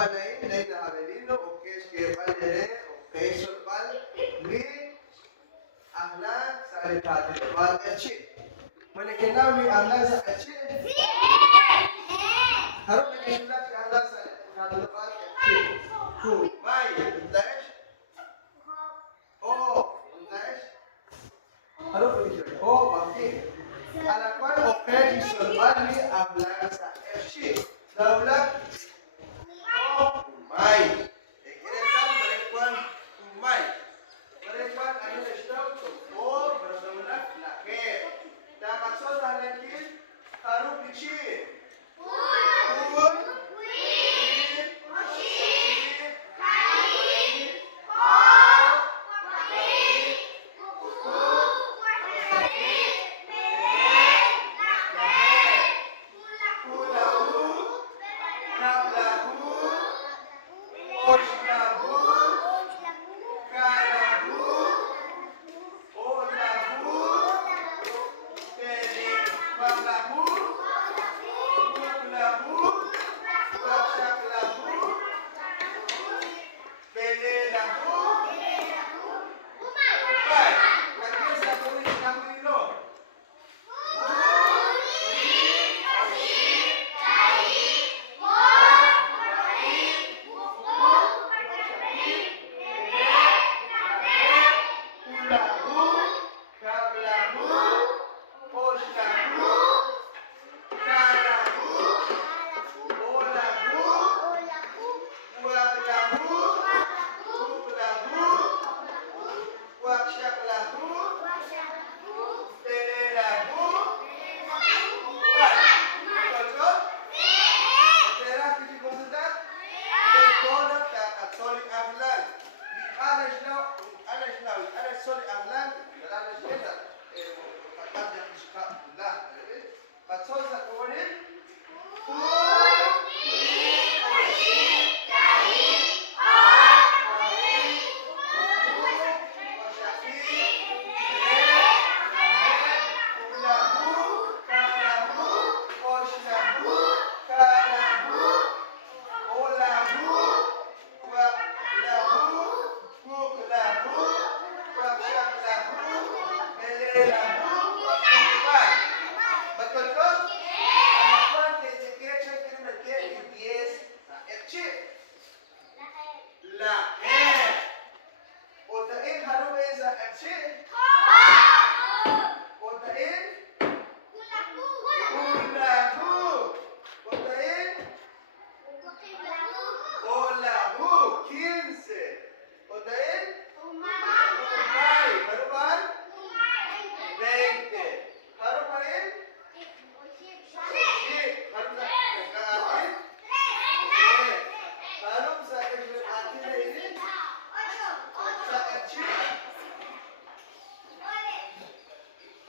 Kapanain, dahil na Avelino, okay, Skepal, Dere, okay, Solpal, Mi, Ahlan, sa Alipati, Wal, Echi. Manikinaw, Mi, Ahlan, sa Echi. Harap nagisulat si Ahlan sa Alipati, Echi. Kumay, Daesh. Oh, Daesh. Harap nagisulat. Oh, bakit? Alakuan, okay, Solpal, Mi, Ahlan, sa Echi. Daulat, umay. Ikiretan, berekuan, umay. Berekuan, ano na siya? Tumor, berdaulat, laki. Dapat so, dahil harap bici. Kun, win, usin, kain,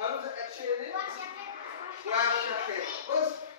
Vamos a Echene. Guaxaque.